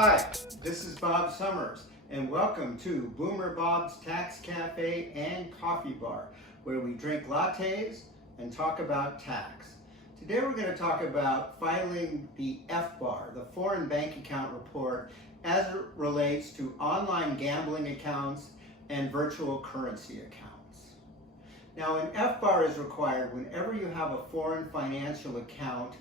Hi, this is Bob Summers, and welcome to Boomer Bob's Tax Cafe and Coffee Bar, where we drink lattes and talk about tax. Today we're going to talk about filing the FBAR, the Foreign Bank Account Report, as it relates to online gambling accounts and virtual currency accounts. Now, an FBAR is required whenever you have a foreign financial account,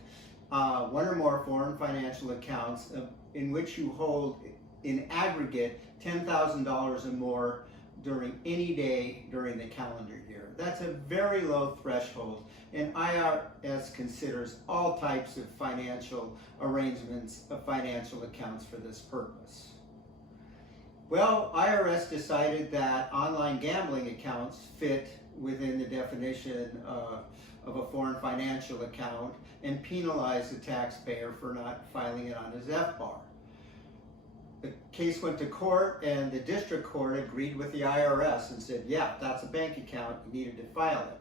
one or more foreign financial accounts in which you hold in aggregate $10,000 or more during any day during the calendar year. That's a very low threshold, and IRS considers all types of financial arrangements of financial accounts for this purpose. Well, IRS decided that online gambling accounts fit within the definition of a foreign financial account and penalized the taxpayer for not filing it on his FBAR. The case went to court, and the district court agreed with the IRS and said, yeah, that's a bank account, you needed to file it.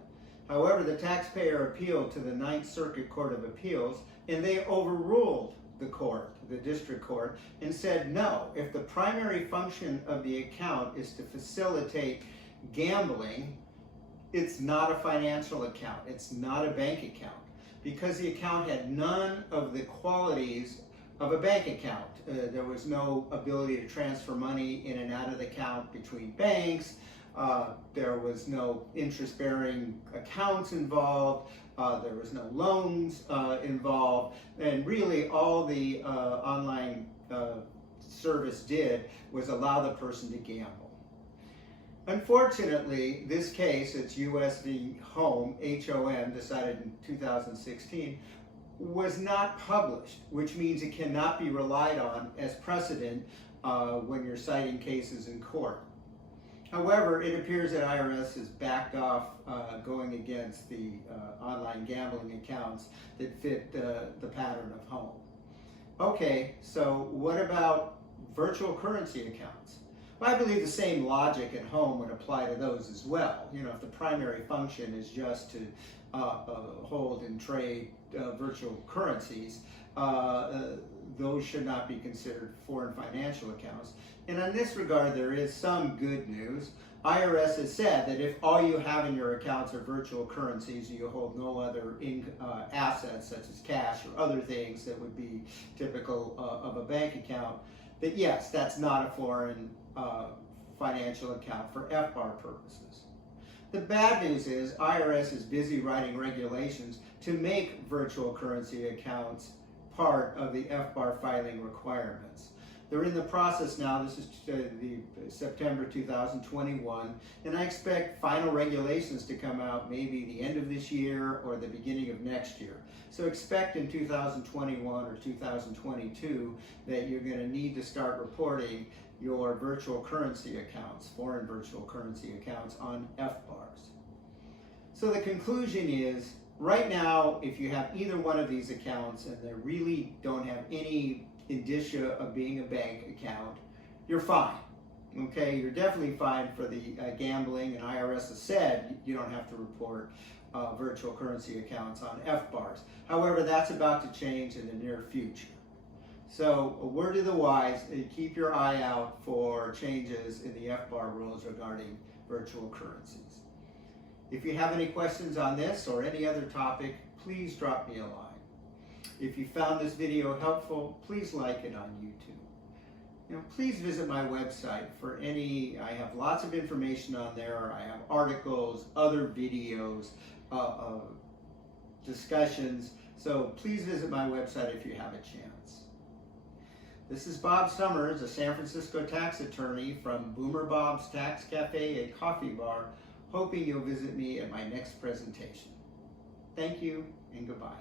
However, the taxpayer appealed to the Ninth Circuit Court of Appeals, and they overruled the district court, and said no, if the primary function of the account is to facilitate gambling, it's not a financial account, it's not a bank account, because the account had none of the qualities of a bank account. There was no ability to transfer money in and out of the account between banks. There was no interest-bearing accounts involved. There was no loans involved. And really all the online service did was allow the person to gamble. Unfortunately, this case, it's U.S. v. Home, HOM, decided in 2016, was not published, which means it cannot be relied on as precedent when you're citing cases in court. However, it appears that IRS has backed off going against the online gambling accounts that fit the pattern of Home. Okay, so what about virtual currency accounts? Well, I believe the same logic at Home would apply to those as well. You know, if the primary function is just to hold and trade virtual currencies, those should not be considered foreign financial accounts. And in this regard, there is some good news. IRS has said that if all you have in your accounts are virtual currencies, you hold no other assets such as cash or other things that would be typical of a bank account, that yes, that's not a foreign financial account for FBAR purposes. The bad news is IRS is busy writing regulations to make virtual currency accounts part of the FBAR filing requirements. They're in the process now. This is the September 2021, and I expect final regulations to come out maybe the end of this year or the beginning of next year. So expect in 2021 or 2022 that you're going to need to start reporting your virtual currency accounts, foreign virtual currency accounts, on FBARs. So the conclusion is, right now, if you have either one of these accounts and they really don't have any indicia of being a bank account, you're fine. Okay, you're definitely fine for the gambling, and IRS has said you don't have to report virtual currency accounts on FBARs. However, that's about to change in the near future. So a word to the wise, keep your eye out for changes in the FBAR rules regarding virtual currencies. If you have any questions on this or any other topic, please drop me a line. If you found this video helpful, please like it on YouTube. You know, please visit my website for I have lots of information on there. I have articles, other videos, discussions. So please visit my website if you have a chance. This is Bob Summers, a San Francisco tax attorney from Boomer Bob's Tax Cafe and Coffee Bar, hoping you'll visit me at my next presentation. Thank you and goodbye.